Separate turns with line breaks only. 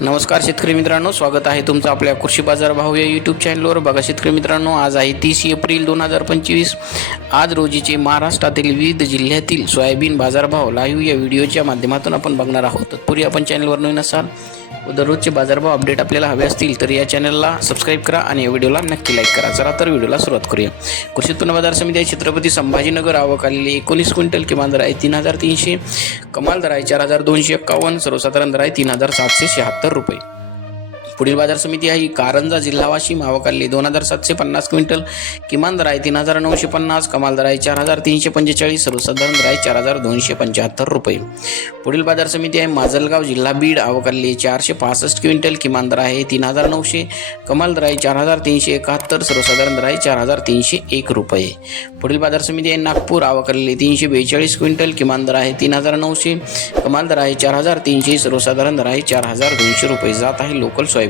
नमस्कार शेतकरी मित्रांनो स्वागत आहे तुमचं आपल्या कृषी बाजार भाव या यूट्यूब चॅनलवर बघा शेतकरी मित्रांनो आज आहे तीस एप्रिल दोन हजार पंचवीस. आज रोजीचे महाराष्ट्रातील विविध जिल्ह्यातील सोयाबीन बाजारभाव लाईव्ह या व्हिडिओच्या माध्यमातून आपण बघणार आहोत. तत्पूर्वी आपण चॅनलवर नवीन असाल व दररोजचे बाजारभाव अपडेट आपल्याला हवे असतील तर या चॅनलला सबस्क्राईब करा आणि या व्हिडिओला नक्की लाईक करा. चला तर व्हिडिओला सुरुवात करूया. कृषी उत्पन्न बाजार समिती आहे छत्रपती संभाजीनगर. आवक आलेली एकोणीस क्विंटल. किमान दर आहे तीन हजार तीनशे. कमाल दर आहे चार हजार दोनशे एक्कावन्न सर्वसाधारण दर आहे तीन हजार सातशे शहात्तर रुपये. पुढील बाजार समिती आहे. कारंजा जिल्हा वाशिम आवकाली दोन हजार सातशे पन्नास क्विंटल किमान दर आहे तीन हजार नऊशे पन्नास कमाल दर आहे चार हजार तीनशे पंचेचाळीस सर्वसाधारण दर आहे चार हजार दोनशे पंच्याहत्तर रुपये. पुढील बाजार समिती आहे माजलगाव जिल्हा बीड आवकाली चारशे पासष्ट क्विंटल किमान दर आहे तीन हजार नऊशे कमाल दर आहे चार हजार तीनशे एकाहत्तर सर्वसाधारण दर आहे चार हजार तीनशे एक रुपये. पुढील बाजार समिती आहे नागपूर आवकाली तीनशे बेचाळीस क्विंटल किमान दर आहे तीन हजार नऊशे कमाल दर आहे चार हजार तीनशे सर्वसाधारण दर आहे चार हजार दोनशे रुपये. जात आहे लोकल सोयाबीन